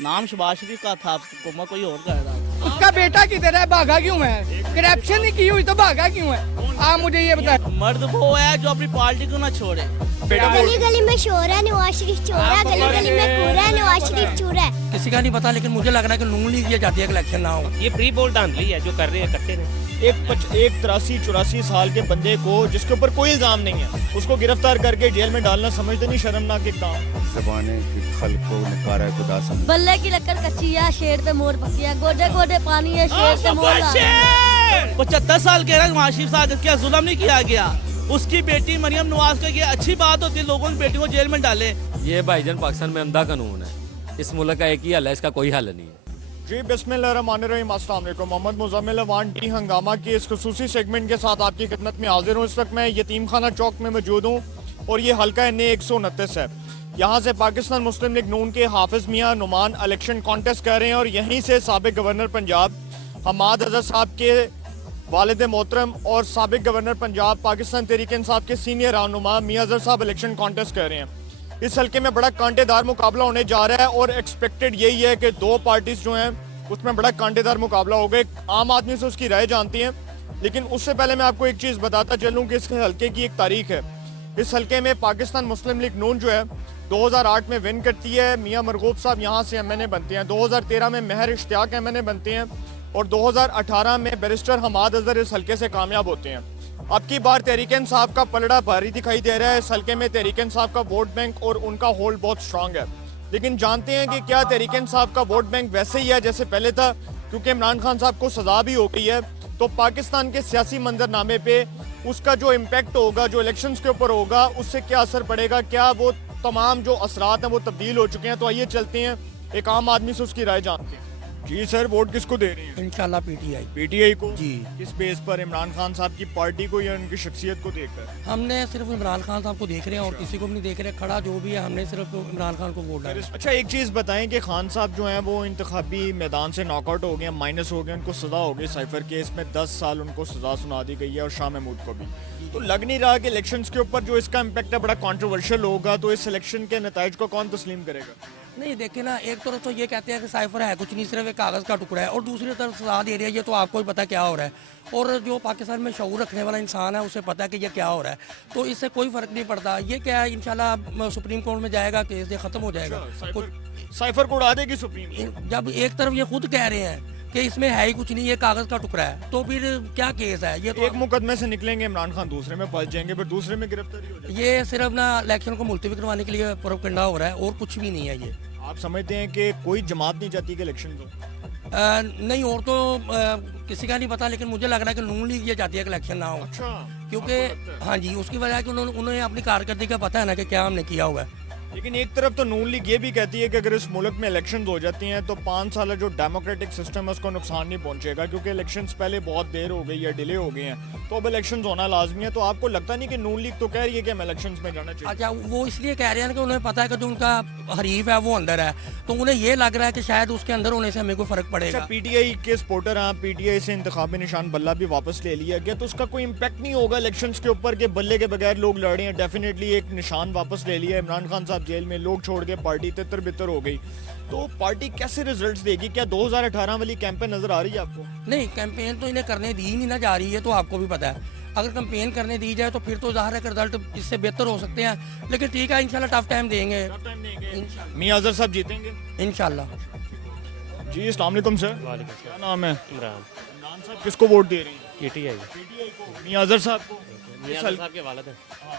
नाम शबाज शरीफ का था, कोमा कोई और का था। उसका बेटा किधर है, भागा क्यों है? करप्शन ही की हुई तो भागा क्यों है? आप मुझे ये बताएं। मर्द वो है जो अपनी पार्टी को ना छोड़े। गली गली में शोर है, नवाज शरीफ चोर है, गली गली में कूड़ा है, नवाज शरीफ चोर है। किसी का नहीं पता, लेकिन मुझे लग रहा है कि नून लीग ये चाहती है कि इलेक्शन ना हो। ये प्री पोल धांधली है जो कर रहे हैं, करते रहे। एक 83-84 साल के बंदे को जिसके ऊपर कोई इल्जाम नहीं है उसको गिरफ्तार करके जेल में डालना समझते नहीं शर्मनाक एक काम। ज़बाने की खल को नकारा खुदा समझ। बल्ले की लक्कड़ कच्ची है, शेर पे मोर पकी है, गोडे गोडे पानी है, शेर पे मोर आ है। 75 साल के नवाज शरीफ साहब क्या जुल्म नहीं किया गया। उसकी बेटी मरियम नवाज का ये अच्छी बात होती है, लोगों की बेटी को जेल में डाले। ये भाईजान पाकिस्तान में अंधा कानून है। इस मुल्क का एक ही हल है, इसका कोई हल नहीं है। जी बिस्मिल्लाहिर्रहमानिर्रहीम, अस्सलाम वालेकुम। मोहम्मद मुज़म्मिल अवान टी हंगामा की इस खुसूसी सेगमेंट के साथ आपकी खिदमत में हाजिर हूँ। इस वक्त मैं यतीम खाना चौक में मौजूद हूँ और ये हल्का NA 129 है। यहाँ से पाकिस्तान मुस्लिम लीग नून के हाफिज मियाँ नुमान इलेक्शन कॉन्टेस्ट कर रहे हैं और यहीं से साबिक गवर्नर पंजाब हमाद अजहर साहब के वालिद मोहतरम और साबिक गवर्नर पंजाब पाकिस्तान तहरीक इंसाफ के सीनियर रहनुमा मियाँ अजहर साहब इलेक्शन कॉन्टेस्ट कर रहे हैं। इस हल्के में बड़ा कांटेदार मुकाबला होने जा रहा है और एक्सपेक्टेड यही है कि दो पार्टीज जो हैं उसमें बड़ा कांटेदार मुकाबला होगा। आम आदमी से उसकी राय जानती हैं, लेकिन उससे पहले मैं आपको एक चीज़ बताता चलूँ कि इस हल्के की एक तारीख है। इस हल्के में पाकिस्तान मुस्लिम लीग नून जो है 2008 में विन करती है। मियाँ मरगूब साहब यहाँ से MNA बनते हैं। 2013 में महर इश्तियाक MNA बनते हैं और 2018 में बैरिस्टर हमाद अजहर इस हल्के से कामयाब होते हैं। अब की बार तहरीक इंसाफ का पलड़ा भारी दिखाई दे रहा है। इस हल्के में तहरीक इंसाफ का वोट बैंक और उनका होल्ड बहुत स्ट्रांग है, लेकिन जानते हैं कि क्या तहरीक इंसाफ का वोट बैंक वैसे ही है जैसे पहले था? क्योंकि इमरान खान साहब को सजा भी हो गई है, तो पाकिस्तान के सियासी मंजरनामे पे उसका जो इम्पैक्ट होगा, जो इलेक्शंस के ऊपर होगा, उससे क्या असर पड़ेगा? क्या वो तमाम जो असरात हैं वो तब्दील हो चुके हैं? तो आइए चलते हैं, एक आम आदमी से उसकी राय जानते हैं। जी सर, वोट किसको दे रही है? इंशाल्लाह PTI। PTI को? जी। किस बेस पर? इमरान खान साहब की पार्टी को या उनकी शख्सियत को देखकर? हमने सिर्फ इमरान खान साहब को देख रहे हैं और किसी को भी नहीं देख रहे। खड़ा जो भी है, हमने सिर्फ इमरान खान को वोट डाला। अच्छा, एक चीज़ बताएं कि खान साहब जो हैं वो इंतखाबी मैदान से नॉकआउट हो गए, माइनस हो गए, उनको सजा हो गई साइफर केस में, 10 साल उनको सजा सुना दी गई है और शाह महमूद को भी। तो लग नहीं रहा कि इलेक्शंस के ऊपर जो इसका इम्पैक्ट है बड़ा कॉन्ट्रोवर्शियल होगा, तो इस इलेक्शन के नताइज को कौन तस्लीम करेगा? नहीं देखिए ना, एक तरफ तो ये कहते हैं कि साइफर है कुछ नहीं, सिर्फ एक कागज़ का टुकड़ा है, और दूसरी तरफ सजा दे रही है। ये तो आपको ही पता क्या हो रहा है, और जो पाकिस्तान में शऊर रखने वाला इंसान है उसे पता है कि ये क्या हो रहा है, तो इससे कोई फ़र्क नहीं पड़ता। ये क्या है, इंशाल्लाह सुप्रीम कोर्ट में जाएगा केस, ये ख़त्म हो जाएगा। साइफर को उड़ा देगी सुप्रीम? जब एक तरफ ये खुद कह रहे हैं कि इसमें है ही कुछ नहीं, ये कागज़ का टुकड़ा है, तो फिर क्या केस है? ये तो एक मुकदमे से निकलेंगे इमरान खान, दूसरे में फंस जाएंगे, फिर दूसरे में गिरफ्तारी हो जाएगी। ये सिर्फ ना इलेक्शन को मुलतवी करवाने के लिए प्रोपेगेंडा हो रहा है और कुछ भी नहीं है। ये आप समझते हैं कि कोई जमात नहीं चाहती कि इलेक्शन हो? नहीं, और तो किसी का नहीं पता, लेकिन मुझे लग रहा है कि नून लीग ये चाहती है कि इलेक्शन ना हो। अच्छा, क्योंकि हाँ जी, उसकी वजह है कि उन्हें अपनी कारकर्दगी का पता है ना कि क्या हमने किया हुआ है। लेकिन एक तरफ तो नून लीग ये भी कहती है कि अगर इस मुल्क में इलेक्शन हो जाती हैं तो 5 साल जो डेमोक्रेटिक सिस्टम है उसको नुकसान नहीं पहुंचेगा, क्योंकि इलेक्शंस पहले बहुत देर हो गई है, डिले हो गए हैं, तो अब इलेक्शंस होना लाजमी है। तो आपको लगता नहीं कि नून लीग तो कह रही है कि हम इलेक्शंस में जाना चाहिए? अच्छा, वो इसलिए कह रहे हैं कि उन्हें पता है कि जो उनका हरीफ है वो अंदर है, तो उन्हें ये लग रहा है कि शायद उसके अंदर होने से हमें कोई फर्क पड़ेगा। अच्छा, PTI के सपोर्टर हैं, PTI से इंतखाबी निशान बल्ला भी वापस ले लिया गया, तो उसका कोई इम्पैक्ट नहीं होगा इलेक्शंस के ऊपर कि बल्ले के बगैर लोग लड़ रहे हैं? डेफिनेटली एक निशान वापस ले लिया, इमरान खान साहब जेल में, लोग छोड़ के पार्टी तितर बितर हो गई, तो पार्टी कैसे रिजल्ट्स देगी? क्या 2018 वाली कैंपेन नजर आ रही है आपको? नहीं, कैंपेन तो इन्हें करने दी नहीं ना जा रही है, तो आपको भी पता है। अगर कैंपेन करने दी जाए तो फिर तो ज़ाहिर है कि रिजल्ट इससे बेहतर हो सकते हैं, लेकिन ठीक है, इंशाल्लाह टफ टाइम देंगे। मियां अजहर साहब जीतेंगे इंशाल्लाह। जी, अस्सलाम वालेकुम सर। क्या नाम है? इमरान। इमरान साहब किसको वोट दे रही हैं? PTI। मियां अजहर साहब को? मियां अजहर साहब के वालिद हैं।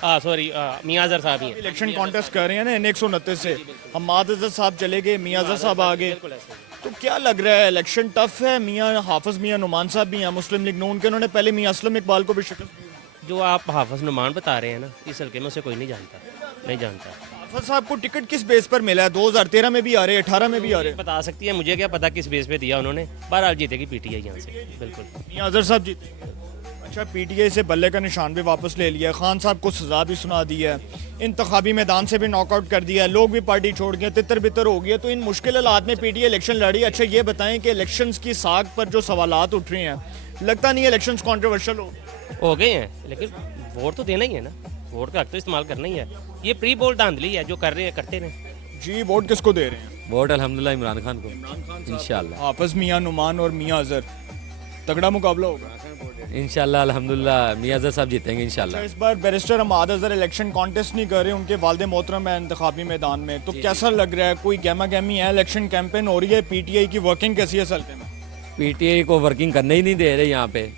हाँ सॉरी, मियां अजहर साहब ही हैं। इलेक्शन कॉन्टेस्ट कर रहे हैं ना NA 129 से, हमाद अजहर साहब चले गए, मियां अजहर साहब आ गए, तो क्या लग रहा है इलेक्शन टफ है? मियां हाफिज मियां नुमान साहब भी हैं मुस्लिम लीग नून के, उन्होंने पहले मियां असलम इकबाल को भी शिकस्त दी। जो आप हाफिज नुमान बता रहे हैं ना, इस हल्के में उसे कोई नहीं जानता। हाफिज साहब को टिकट किस बेस पर मिला है? 2013 में भी आ रहे, 18 में भी आ रहे। बता सकती है, मुझे क्या पता किस बेस पे दिया उन्होंने। बहरहाल जीतेगी PTI यहाँ से, बिल्कुल। मियां अजहर साहब जीते। अच्छा, PTI से बल्ले का निशान भी वापस ले लिया, खान साहब को सजा भी सुना दी है, इंतखाबी मैदान से भी नॉकआउट कर दिया, लोग भी पार्टी छोड़ गए, तितर बितर हो गया, तो इन मुश्किल हालात में PTI इलेक्शन लड़ी। अच्छा, ये बताएं कि इलेक्शंस की साख पर जो सवालात उठ रहे हैं, लगता नहीं है इलेक्शंस कंट्रोवर्शियल हो गए हैं, लेकिन वोट तो देना ही है ना, वोट का हक तो इस्तेमाल करना ही है। ये प्री पोल धांधली है जो कर रहे हैं, करते रहे। जी, वोट किसको दे रहे हैं? वोट अल्हम्दुलिल्लाह इमरान खान को इंशाल्लाह हाफिज मियां नुमान और मियां अजहर, तगड़ा मुकाबला होगा। इंशाल्लाह अल्हम्दुलिल्लाह मियां अजहर साहब जीतेंगे इंशाल्लाह। इस बार barrister Hammad Azhar election contest नहीं कर रहे, उनके वालिद मोहतरम है इंतखाबी मैदान में, तो कैसा लग रहा है? कोई गहमा गहमी है? इलेक्शन कैंपेन हो रही है, पीटीआई की वर्किंग कैसी है हल्के में? पीटीआई को वर्किंग करने ही नहीं दे रहे, यहाँ पे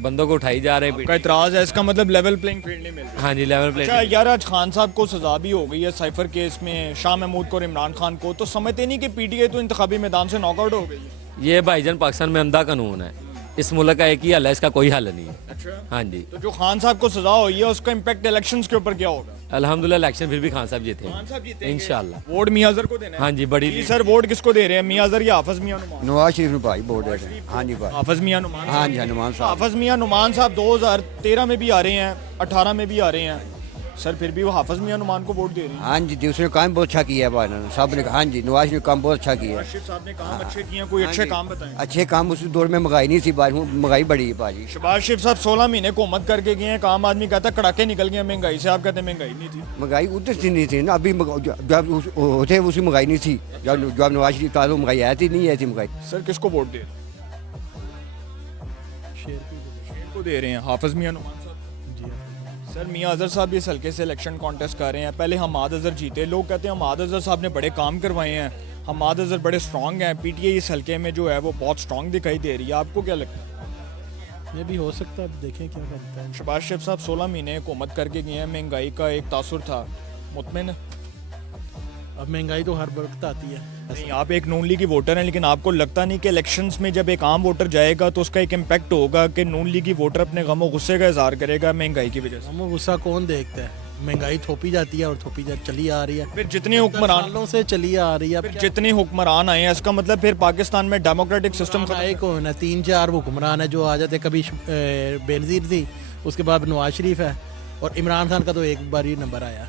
बंदों को उठाई जा रहे हैं। का इतराज है, इसका मतलब लेवल प्लेइंग फील्ड नहीं मिल रही। हाँ जी, लेवल प्ले। अच्छा यार, आज खान साहब को सजा भी हो गई है साइफर केस में, शाह महमूद को और इमरान खान को, तो समझते नहीं कि पीटीआई तो इंतखाबी मैदान से नॉकआउट हो गई है? ये भाईजान पाकिस्तान में अंधा कानून है, इस मुल्क का एक ही हल है, इसका कोई हल नहीं है। अच्छा, हाँ जी, तो जो खान साहब को सजा हुई है उसका इम्पैक्ट इलेक्शंस के ऊपर क्या होगा? अल्हम्दुलिल्लाह इलेक्शन फिर भी खान साहब खान साहब जीते जीतेंगे। इंशाल्लाह। वोट मियां अजहर को देना है? हाँ जी, बड़ी जी सर, वोट किसको दे रहे हैं, मियां अजहर या हाफिज मियां नुमान? नवाज शरीफ ने भाई वोट दे रहे हैं। हाँ जी भाई, हाफिज मियां नुमान। हाँ जी हनुमान साहब। हाफिज मियां नुमान साहब 2013 में भी आ रहे हैं, 18 में भी आ रहे हैं सर, फिर भी वो हाफिज मियां नुमान को वोट दे रहे हैं। हाँ जी, दूसरे काम बहुत अच्छा किया है भाई इन्होंने, सब ने। हाँ जी, नवाज ने काम बहुत अच्छा किया है। राशिद साहब ने काम अच्छे किए हैं, कोई अच्छे काम बताएं। अच्छे काम उस दौर में महंगाई नहीं थी भाई, महंगाई बढ़ी है भाजी। शहबाज शरीफ साहब 16 महीने हुकूमत करके गए हैं, काम आदमी कहता है कड़ाके निकल गए महंगाई से, आप कहते हैं महंगाई नहीं थी। महंगाई उधर से नहीं थी ना, अभी जब होते उसी महंगाई नहीं थी, जब नवाज शरीफ था तो महंगाई आई थी, नहीं आई थी महंगाई। सर किसको वोट दे? शेर को दे रहे हैं, हाफिज मियां नुमान साहब। सर मियां अजहर साहब इस हल्के से इलेक्शन कॉन्टेस्ट कर रहे हैं, पहले हमाद अजहर जीते, लोग कहते हैं हमाद अजहर साहब ने बड़े काम करवाए हैं, हमाद अजहर बड़े स्ट्रांग हैं, पीटीआई इस हल्के में जो है वो बहुत स्ट्रांग दिखाई दे रही है, आपको क्या लगता है? ये भी हो सकता है, अब देखें क्या करता है। शहबाज शरीफ साहब 16 महीने हुकूमत करके गए हैं, महंगाई का एक तासुर था, मुतमिन? अब महंगाई तो हर वक्त आती है। नहीं, आप एक नून लीग की वोटर हैं, लेकिन आपको लगता नहीं कि इलेक्शंस में जब एक आम वोटर जाएगा तो उसका एक इम्पैक्ट होगा कि नून लीग की वोटर अपने गमो गुस्से का इजहार करेगा महंगाई की वजह से? हम गुस्सा कौन देखता है? महंगाई थोपी जाती है और थोपी चली आ रही है, फिर जितने हुक्मरान सालों से चली आ रही है। फिर जितने हुक्मरान आए हैं, इसका मतलब फिर पाकिस्तान में डेमोक्रेटिक सिस्टम आए कौन है? 3-4 हुक्मरान है जो आ जाते, कभी बेनजीर थी, उसके बाद नवाज शरीफ है, और इमरान खान का तो एक बार ही नंबर आया।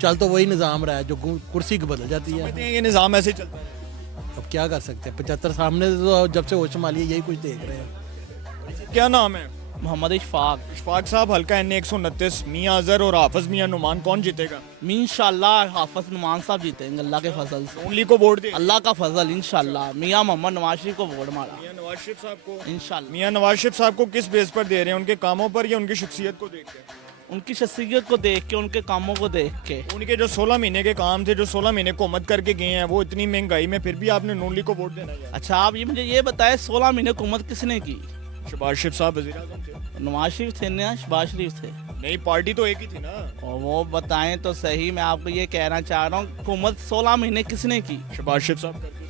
चल तो वही निज़ाम रहा है जो कुर्सी की बदल जाती है। ये निज़ाम ऐसे ही चलता है। अब क्या कर सकते हैं? 75 सामने तो जब से होश संभाली है यही कुछ देख रहे हैं। क्या नाम है? मोहम्मद इशफाक। इशफाक साहब, हल्का NA 129, मियां अजहर और हाफिज मियां नुमान, कौन जीतेगा? इंशाल्लाह हाफिज नुमान साहब जीतेंगे अल्लाह के फजल से। ओनली को वोट दे? अल्लाह का फजल इंशाल्लाह। मियां मोहम्मद नवाज शरीफ को वोट मारा। मियां नवाज शरीफ साहब को? इंशाल्लाह। मियां नवाज शरीफ साहब को किस बेस पर दे रहे हैं, उनके कामों पर या उनकी शख्सियत को देख के? उनकी शख्सियत को देख के, उनके कामों को देख के। उनके जो 16 महीने के काम थे, जो 16 महीने हुकूमत करके गए हैं, वो इतनी महंगाई में फिर भी आपने नून लीग को वोट देना है? अच्छा, आप ये मुझे ये बताएं 16 महीने हुकूमत किसने की? शहबाज शरीफ साहब वज़ीर आज़म थे। नवाज शरीफ थे ना, शहबाज शरीफ थे? नहीं, पार्टी तो एक ही थी ना। और वो बताएं तो सही, मैं आपको ये कहना चाह रहा हूँ हुकूमत 16 महीने किसने की? शहबाज शरीफ साहब करते थे।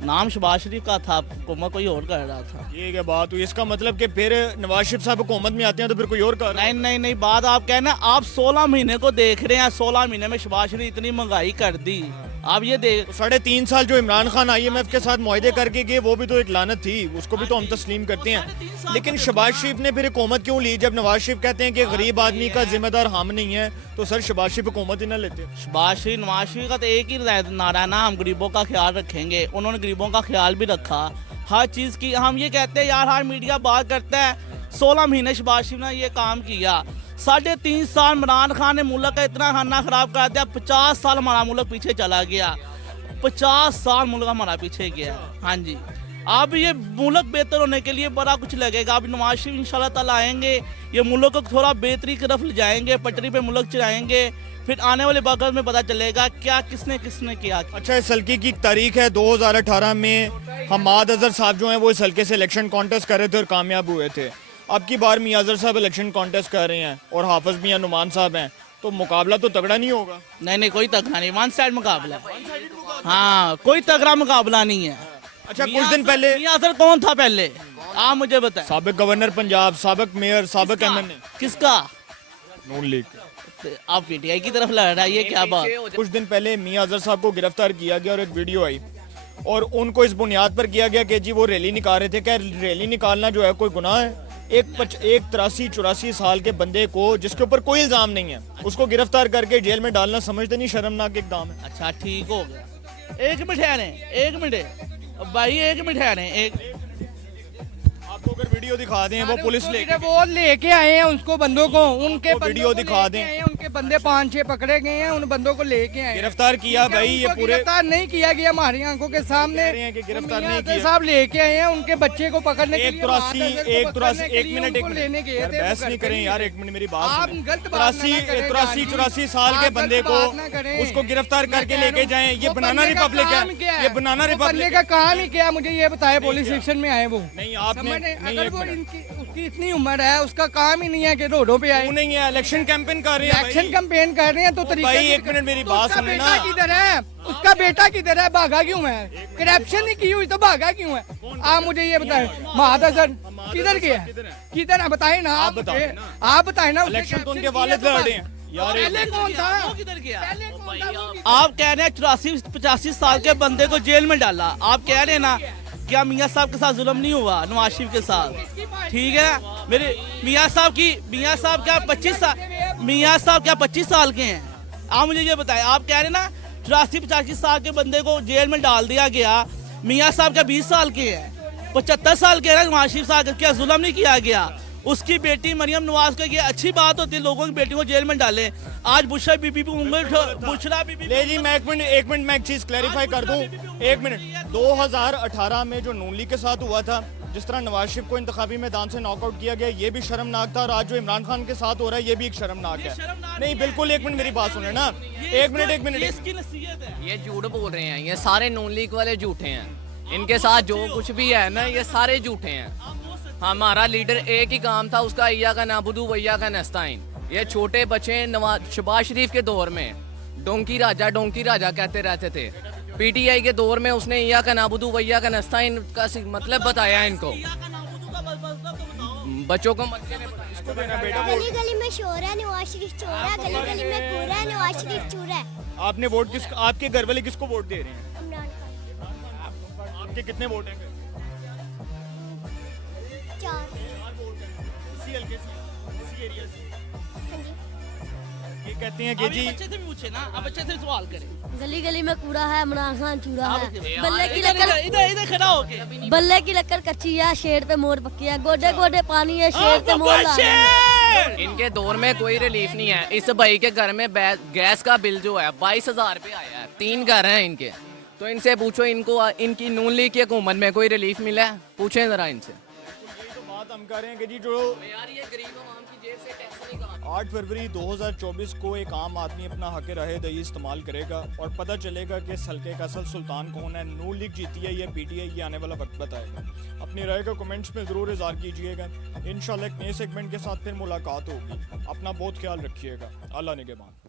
नाम शहबाज शरीफ का था, हुकूमत कोई और कर रहा था। ये क्या बात हुई? इसका मतलब कि फिर नवाज शरीफ साहब हुकूमत में आते हैं तो फिर कोई और कर रहा है? नहीं, बात आप कहना, आप 16 महीने को देख रहे हैं, 16 महीने में शहबाज शरीफ इतनी महंगाई कर दी, आप ये देख। 3.5 साल जो इमरान खान IMF के साथ मुआहदे करके गए, वो भी तो एक लानत थी, उसको भी तो हम तस्लीम करते हैं, लेकिन शहबाज शरीफ ने फिर हुकूमत क्यों ली? जब नवाज शरीफ कहते हैं कि गरीब आदमी का जिम्मेदार हम नहीं है, तो सर शहबाज शरीफ हुकूमत ही ना लेते? शहबाज शरीफ, नवाज शरीफ का तो एक ही नारा ना, हम गरीबों का ख्याल रखेंगे, उन्होंने गरीबों का ख्याल भी रखा हर चीज़ की। हम ये कहते हैं यार, हर मीडिया बात करता है 16 महीने शहबाज शरीफ ने ये काम किया, 3.5 साल इमरान खान ने मुल्क का इतना खाना खराब कर दिया, 50 साल हमारा मुल्क पीछे चला गया, 50 साल मुल्क हमारा पीछे गया। हाँ जी, अब ये मुल्क बेहतर होने के लिए बड़ा कुछ लगेगा। अब नवाज शरीफ इंशाल्लाह ताला आएंगे, ये मुल्क को थोड़ा बेहतरी की तरफ ले जाएंगे, पटरी पे मुल्क चलाएंगे, फिर आने वाले वक्त में पता चलेगा क्या किसने किया। अच्छा, इस हल्के की तारीख है 2018 में हमाद अजहर साहब जो हैं वो इस हल्के से इलेक्शन कॉन्टेस्ट कर रहे थे और कामयाब हुए थे। अब की बार मियां अजहर साहब इलेक्शन कॉन्टेस्ट कर रहे हैं और हाफिज मियां नुमान साहब हैं, तो मुकाबला तो तगड़ा नहीं होगा? नहीं, कोई तगड़ा नहीं, वन साइड मुकाबला है। हाँ, कोई तगड़ा मुकाबला नहीं है। अच्छा, कुछ दिन पहले मियां अजहर कौन था पहले, आप मुझे बताएं। साबिक गवर्नर पंजाब, साबिक मेयर, साबिक MNA। किसका? नून लीग। आप PTI की तरफ लड़ रहा है, ये क्या बात? कुछ दिन पहले मियां अजहर साहब को गिरफ्तार किया गया और एक वीडियो आई, और उनको इस बुनियाद पर किया गया कि जी वो रैली निकाल रहे थे। क्या रैली निकालना जो है कोई गुनाह है? एक 83-84 साल के बंदे को, जिसके ऊपर कोई इल्जाम नहीं है, उसको गिरफ्तार करके जेल में डालना समझते नहीं शर्मनाक इकदाम है? अच्छा, ठीक हो गया। एक मिनट ठहरें, एक मिनट भाई, एक मिनट ठहरें। आपको अगर वीडियो दिखा दें, वो पुलिस वो लेके आए हैं उसको, बंदों को, उनके वीडियो दिखा दें। उनके के बंदे 5-6 पकड़े गए हैं, उन बंदों को लेके आए। गिरफ्तार किया ठीक है, भाई, ये उनको पूरे गिरफ्तार नहीं किया गया हमारी आंखों के सामने। कह रहे हैं कि गिरफ्तार नहीं किया। साहब लेके आए हैं उनके बच्चे को पकड़ने के लिए। 1 मिनट लेने गए थे। बहस नहीं करें यार, 1 मिनट मेरी बात आप सुनें। गलत बात ना करें, 83-84 साल के बंदे को उसको गिरफ्तार करके लेके जाएं, ये बनाना रिपब्लिक है, ये बनाना रिपब्लिक का काम ही क्या, मुझे ये बताए पुलिस स्टेशन में आए वो। नहीं आपने अगर वो उसकी इतनी उम्र है, उसका काम ही नहीं है कि रोडों पे आए। नहीं है, इलेक्शन कैंपेन कर रहे हैं, इलेक्शन कैंपेन कर रहे हैं तो तरीका भाई 1 मिनट मेरी बात सुनना। बेटा किधर है, उसका बेटा किधर है, भागा क्यों है? करप्शन नहीं की हुई तो भागा क्यों है? आप मुझे ये बताएं, महादा सर किधर गया, किधर है बताए ना, आप बताए ना। इलेक्शन तो उनके वालिद लड़ रहे हैं यार। पहले कौन था, किधर गया? पहले कौन था? आप कह रहे हैं 84-85 साल के बंदे को जेल में डाला, आप कह रहे हैं ना क्या मियाँ साहब के साथ जुल्म नहीं हुआ नवाज शरीफ के साथ? ठीक है, मेरे मियाँ साहब क्या 25 साल के हैं? आप मुझे ये बताएं, आप कह रहे हैं ना 84-85 साल के बंदे को जेल में डाल दिया गया, मियाँ साहब क्या 20 साल के हैं, 75 साल के हैं नवाज शरीफ साहब, क्या जुल्म नहीं किया गया? उसकी बेटी मरियम नवाज को ये अच्छी बात होती है, लोगों की बेटी को जेल में डाले। आज बुशरा बीबी पे बुशरा बीबी ले जी, मैं 1 मिनट मैं एक चीज क्लैरिफाई कर दूं। 1 मिनट 2018 में जो नून लीग के साथ हुआ था, जिस तरह नवाज शरीफ को इंतखाबी मैदान से नॉकआउट किया गया, ये भी शर्मनाक था, और आज जो इमरान खान के साथ हो रहा है ये भी एक शर्मनाक है। नहीं बिल्कुल, 1 मिनट मेरी बात सुने ना, 1 मिनट इसकी नसीहत है। ये झूठ बोल रहे हैं, ये सारे नून लीग वाले झूठे हैं, इनके साथ जो कुछ भी है ना ये सारे झूठे हैं। हमारा लीडर एक ही काम था उसका, इया का नाबुदू वैया का नस्ताइन। ये छोटे बच्चे शहबाज शरीफ के दौर में डोंकी राजा कहते रहते थे। पीटीआई के दौर में उसने इया का नाबुदू वैया का नस्ताइन का मतलब बताया इनको, बच्चों को गली गली में शोर है, नवाज शरीफ चोर है, गली गली में कूड़ा है, नवाज शरीफ चोर है। आपने वोट आपके घर वाले किसको वोट दे रहे हैं? इमरान खान। आपके कितने वोट हैं? 4। इसी हल्के से, इसी एरिया से। हाँ जी। ये कहते हैं कि जी बच्चे से भी पूछे ना, अब बच्चे से सवाल करें। गली गली में कूड़ा है, इमरान खान चूड़ा है, बल्ले की इधर खड़ा होके बल्ले की लकड़ कच्ची है, शेर पे मोर पक्की है, गोडे गोडे पानी है, शेर पे मोर ला है। इनके दौर में कोई रिलीफ नहीं है। इस भाई के घर में गैस का बिल जो है 22,000 रुपये आया है, 3 घर हैं इनके। तो इनसे पूछो, इनको इनकी नून लीग की हुकूमत में कोई रिलीफ मिला है? पूछें जरा इनसे। बात हम कर रहे हैं कि जी जो यार ये गरीब आवाम की जेब से टैक्स नहीं कमा। 8 फरवरी 2024 को एक आम आदमी अपना हक रहे दही इस्तेमाल करेगा और पता चलेगा कि इस हल्के का असल सुल्तान कौन है, नून लीग जीती है या पीटीआई, ये आने वाला वक्त बताएगा। अपनी राय को कमेंट्स में ज़रूर इज़हार कीजिएगा। इंशाल्लाह एक नए सेगमेंट के साथ फिर मुलाकात होगी। अपना बहुत ख्याल रखिएगा। अल्लाह निगहबान।